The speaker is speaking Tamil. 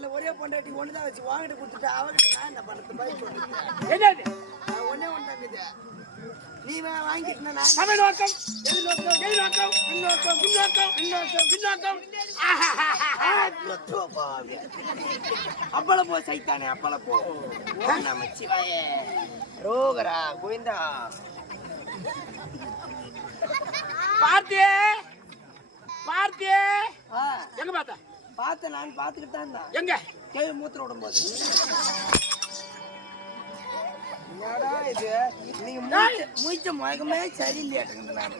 தெரியல ஒரே பொண்டாட்டி ஒண்ணுதான் வச்சு வாங்கிட்டு கொடுத்துட்டு அவகிட்ட நான் என்ன பண்றது பைக் என்னது ஒன்னே ஒன்றாங்குது நீ வாங்கிட்டு தமிழ் நோக்கம் எது நோக்கம் எது நோக்கம் பின்னோக்கம் பின்னோக்கம் பின்னோக்கம் பின்னோக்கம் அப்பள போ சைத்தானே அப்பள போ நம்ம சிவாயே ரோகரா கோவிந்தா பார்த்தியே பார்த்தியே ஆ எங்க பார்த்த பார்த்தேன் நான் பார்த்துக்கிட்டு தான் இருந்தான் எங்க கேள்வி மூத்திர விடும்போது என்னடா இது நீங்க முயற்ச முயக்கமே சரியில்லையாட்டுங்க நான்